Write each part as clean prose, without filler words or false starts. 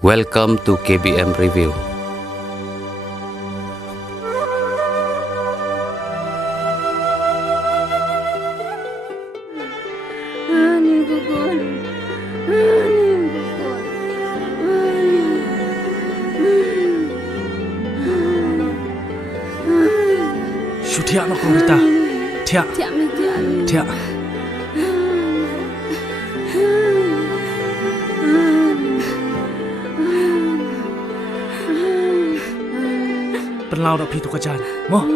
Welcome to KBM Review. Sutia nak kau Rita. Tia. Tia. Penlau dah pitu kajan. Mo.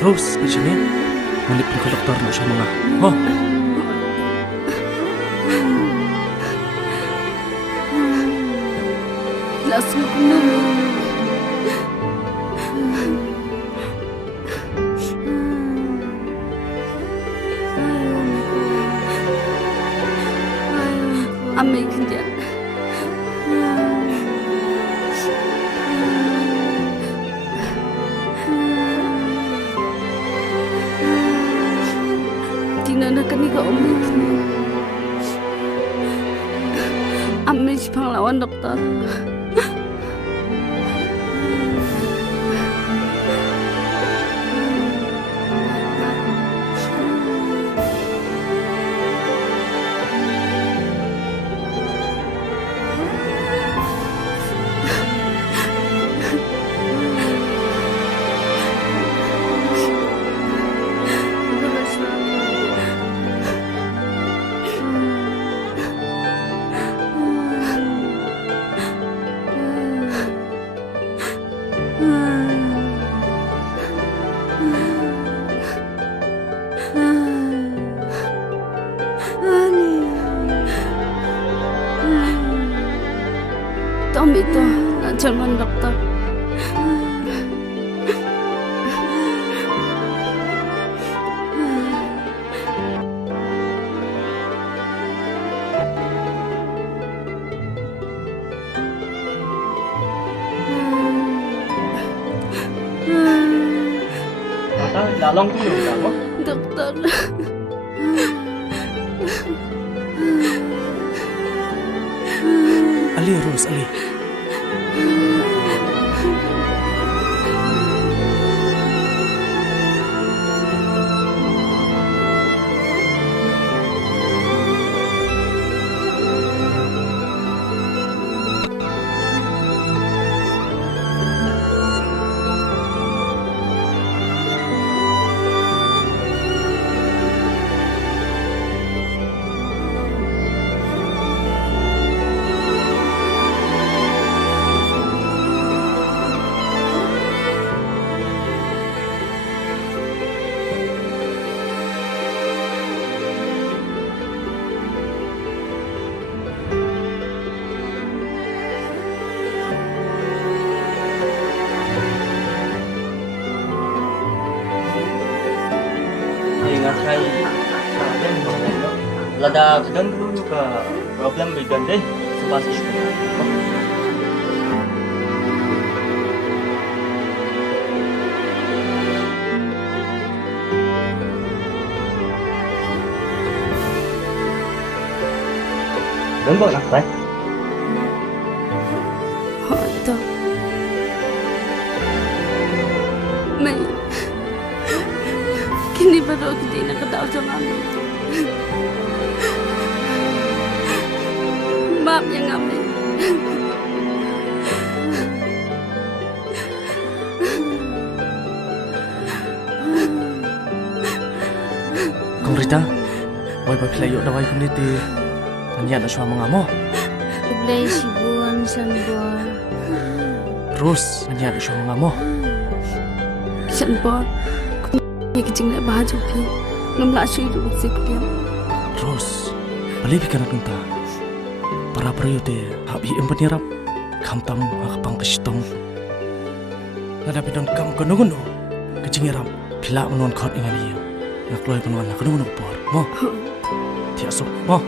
Terus macam ni. Malik pergi ke doktor nak siapa ngah. Mo. Langsung kembali. Ambil kerja. Tina nak kena kau ambil kini. Ambil si pahlawan doktor. Tom itu nak calon doktor. Lalong tu yang apa? Doktor. Ali Rose Ali. Ingat saya dan lada kadang dulu ke problem bidan deh sebab itu. Dan buat apa? Hoto. May. Kini baru aku di nak tahu sama kamu. Maaf yang ambil. Kau Rita. Wai berkelayu dah wai kulit di. Hanya nak suami mengamu. Ublay sibun sambor. Terus hanya nak suami mengamu. Sambor. Yang kecil nak baju pi. Ngambil asyik itu bersih dia. Terus balik bikin kita. Para periode habi empat nyerap. Kamtam hakapang kesitong. Nada bidon kam kono-kono. Kecil nyerap. Pilak menuan kot dengan dia. Nak keluar penuan nak kono-kono por. Mo. Tiasuk. Mo.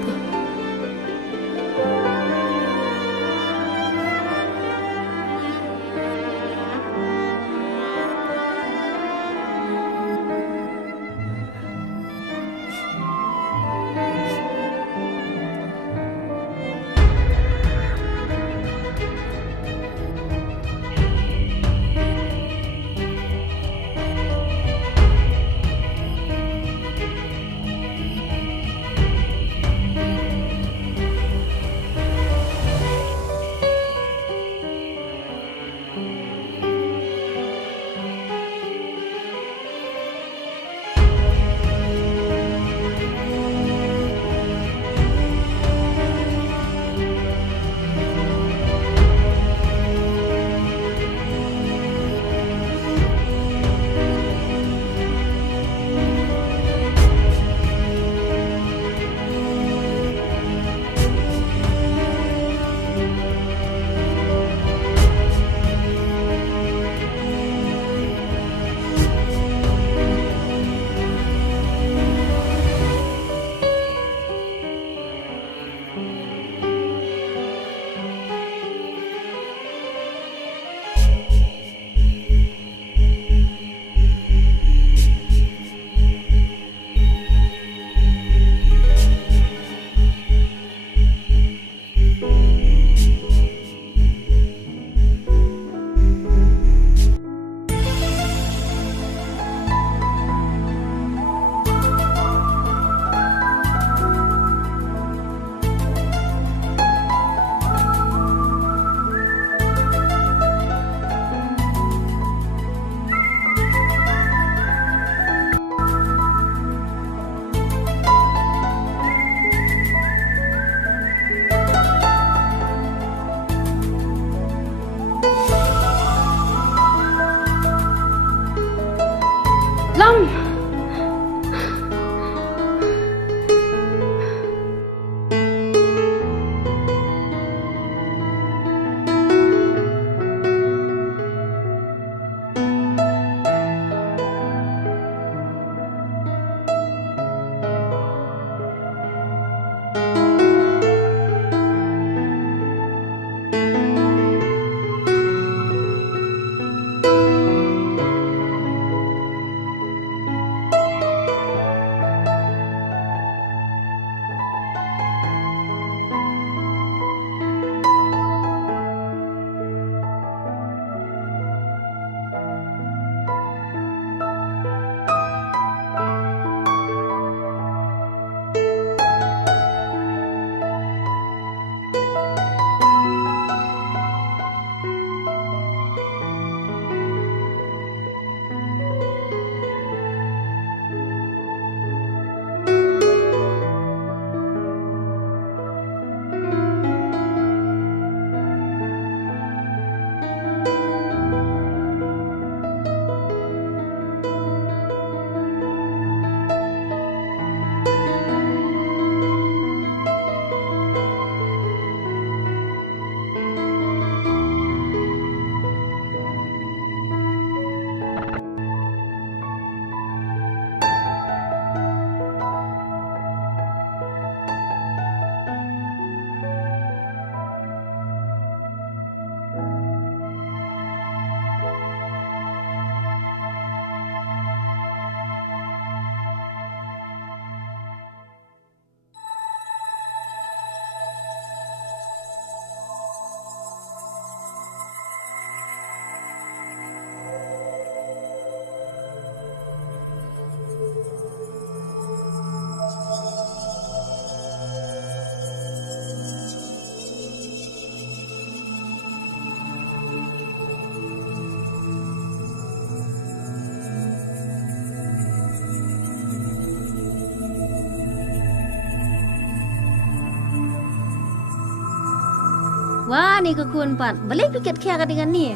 Wah, ni kekuan pat. Balik pikir kia ka dengan ni.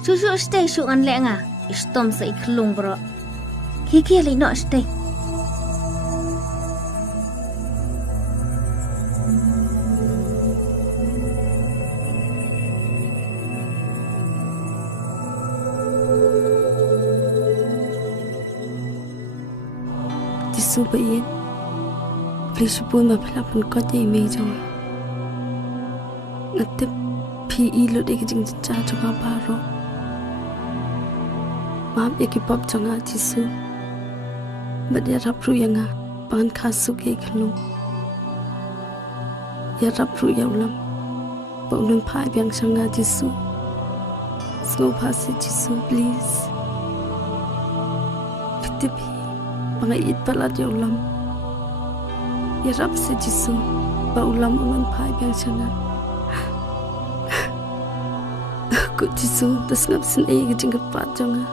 Cucu stay syuk an lek nga. Istom sa iklung bro. Kiki ali no stay. Tisu bayin. Please pun mapelapun kau jadi meja. Ngatip PE lo dek jeng jejak jangan baru. Maaf ya kipap jangan tisu. Badia rapru yang ah pangan kasuk ya kelung. Ya rapru ya ulam. Baulun pai biang jangan tisu. Snow pasi tisu please. Ketipi pangait palat ya ulam. Ya rap se tisu. Baulam ulun pai biang jangan. Aku tisu terus ngap sen ke jengkel pat jangan.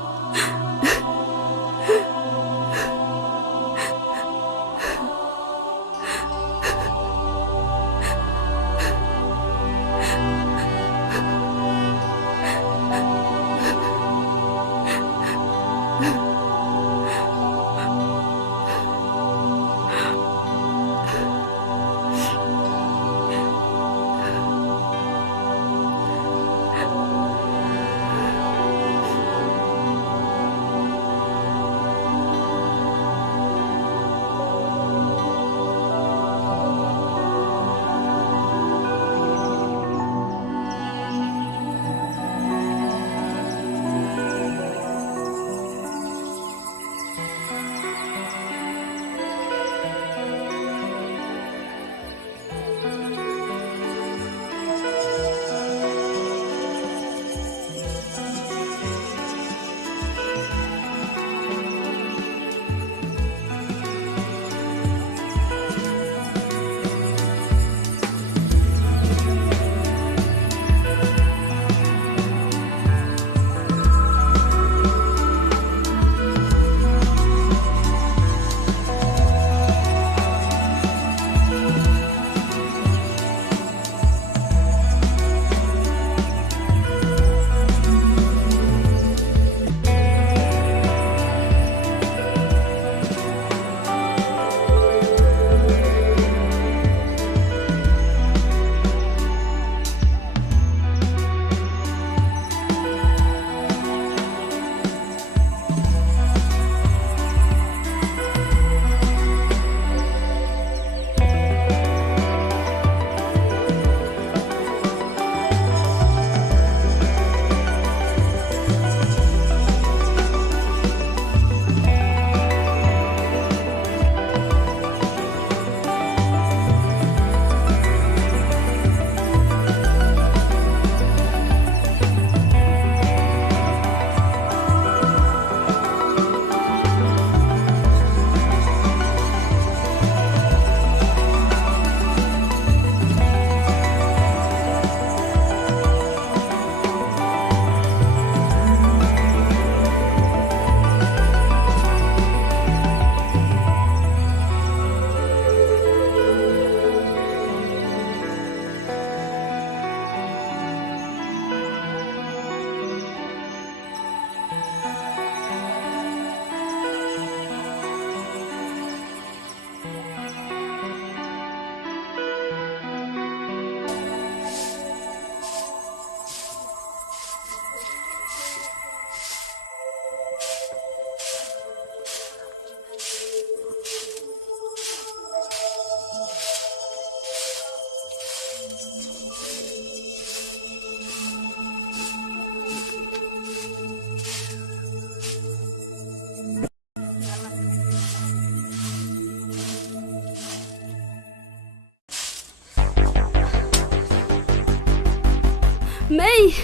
May!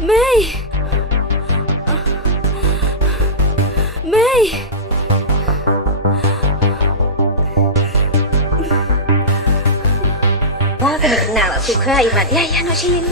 May! May! Wah, kena kenal lah suka Iman. Ya, ya, nak sini.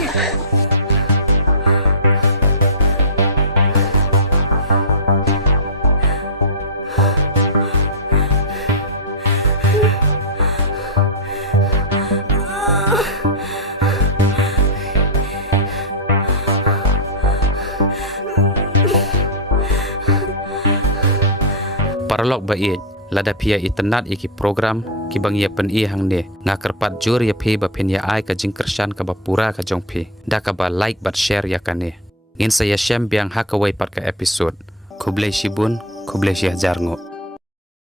paralok ba i lada pia internet iki program ki bang ya pen i hang ne nga kerpat jur ya phe ba pen ya ai ka jingkersan ka ba pura ka jong phe da ka ba like bat share ya kane ngin saya syam biang hakawai pat ka episode kublai shibun kublai syah jarngo